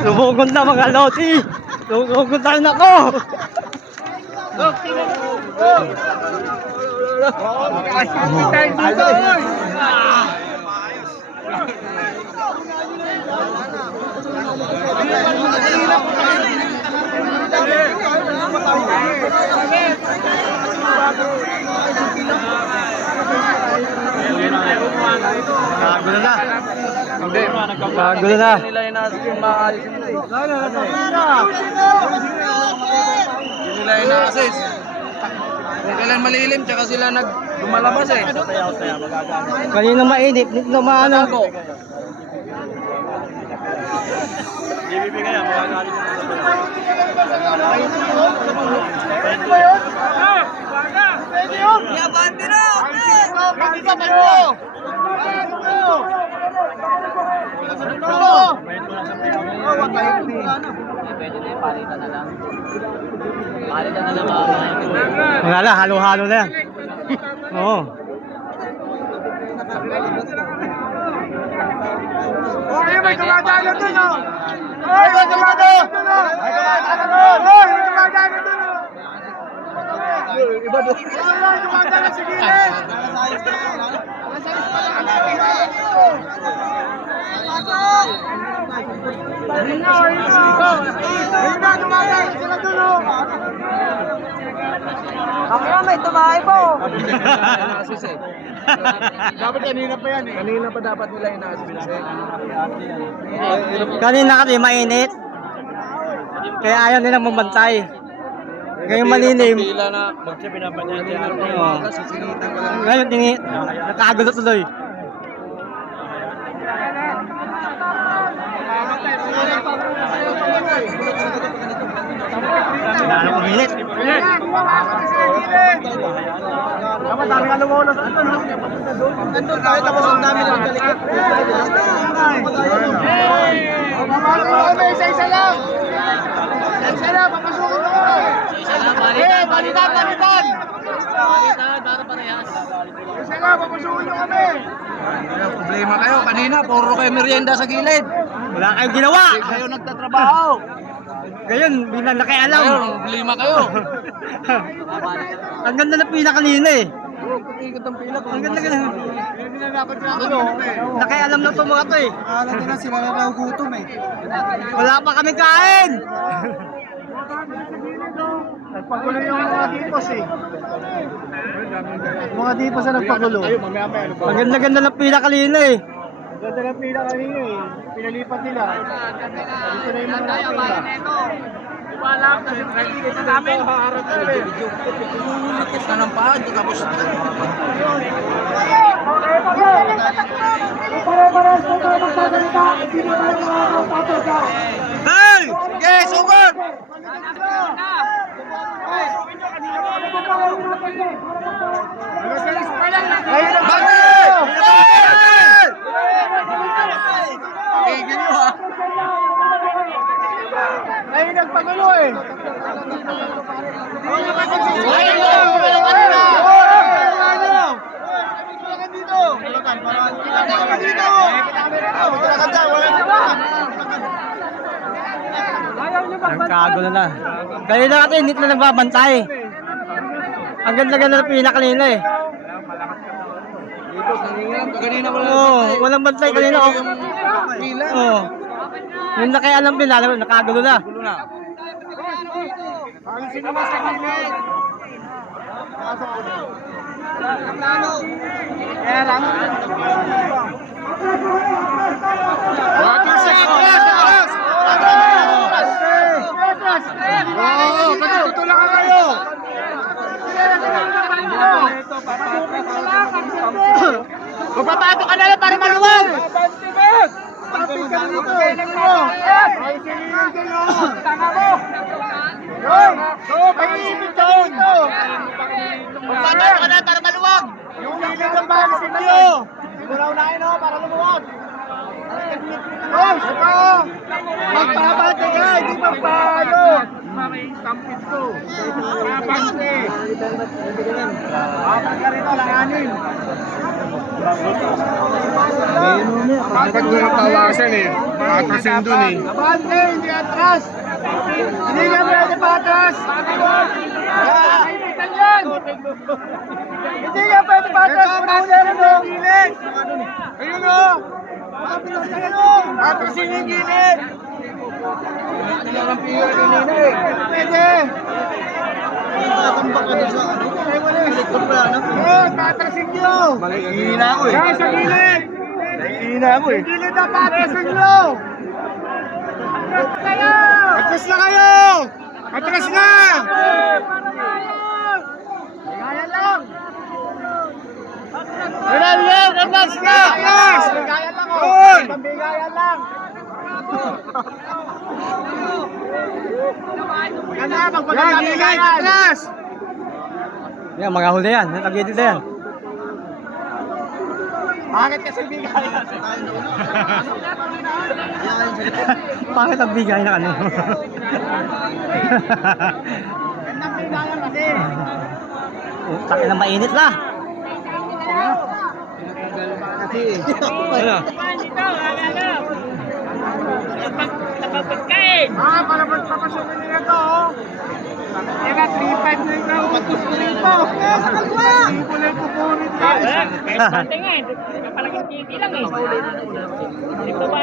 Lumugod na mga loti. Lumugod tayo na ko. Kagulo na. Kagulo na. Nila inaasik yung maayos yun eh. Hindi nila ina-assist. Kung kailan malilim, tsaka sila lumalabas eh. Kanina mainit, dito na maano. Ibibigay yan, magagalit na wala na, halo-halo na yan. Oo. Okay, may dumadalo dun, oh! May dumadalo! May dumadalo dun, oh! Iba doon. May dumadalo sa gilid! Dumadalo sila dun, oh! Ako may tumahay po. ina-assist eh. Dapat kanina pa yan, eh. Kanina pa dapat nila ina-assist eh. Kanina kasi mainit. Kaya ayaw nilang mabantay. Ngayon malilim. Pila na, magpinapanyan niya. Oo. Sisinitan ka lang. Ngayon tingi, nakagulo tuloy. Wala na pumilit. Dapat dami ka lumulo sa ito, no? Nandun tayo, tapos ang dami ng galikit. Isa-isa lang! Isa lang, papasukin ko! Balitan! Isa lang, papasukin nyo kami! Problema kayo, kanina puro kayo merienda sa gilid. Wala kayong ginawa. Hindi kayo nagtatrabaho. Ngayon, bilang nakialam. Ayun, problema kayo. Ang ganda na pila kanina eh. Ikot ang pila ko. Ang ganda. Hindi na dapat natin. Nakialam na itong mga to eh. Alam nila sila na nagugutom eh. Wala pa kami kain. Nagpagulo yung mga dipos eh. Mga dipos na nagpagulo. Ang ganda-ganda na pila kanina eh. Ganda ng pila kanina eh. Pinalipat nila. Dito na yung mga nakapila. Wala kasi nakikita sa namin. Ulit na ng paa, di tapos. Pare-pares na tayo magsasalita. Hindi na tayo makakapapasa. Hey! Sige, sugat! Tigil nyo ha! Ay, nagpagulo eh. Nagkagulo na. Kanina kasi hindi na nagbabantay. Ang ganda-ganda na pila kanina eh. Kanina wala Oo, walang bantay kanina. Oh. pila. Oo. Yung nakialam pila, nakagulo na. Gulo na. Ang sinima sa gilid. Kaya lang. Oo, patutulakan kayo. Magpapato ka na lang para maluwag. Tapos ka dito. Ay, sinilin kayo. Tanga mo. So, pag-iibig ka dito. Magpapato ka na para maluwag. Yung hilig ang balisin kayo. Siguraw na kayo para lumuwag. Oh, ito. Magpapate ka, hindi magpalo. May tampit ko. Kapante. Kapag ka rito, langanin. Dapat ko yung tawasan eh. Atrasin dun eh. Abante, hindi atras. Hindi ka pwede pa atras. Kaibigan yan. Hindi ka pwede pa atras. Ayun o. Atrasin yung gilid. Pwede. Tatambak ka doon sa ano? Likod pala na. Tatrasin nyo. Mahihina ako eh. Sa gilid. Mahihina ako eh. Gilid na tatrasin nyo. Atras na kayo. Atras na. Gaya lang. Atras na. Atras. Gaya lang oh. Gaya lang. Ganda, magpagkakaligan. Atras. Yan, mga huli yan. Nagagidid na yan. Bakit kasi bigay? Bakit ang bigay na ano? Gandang bigayan kasi. Taki na mainit na. Kasi Ano? palabas papasukin nila to oh. Kaya 3-5 na yung patus ko rito. Hindi ko lang pupunit ka. Tingin, kapalaging titi lang eh. Hindi ko ba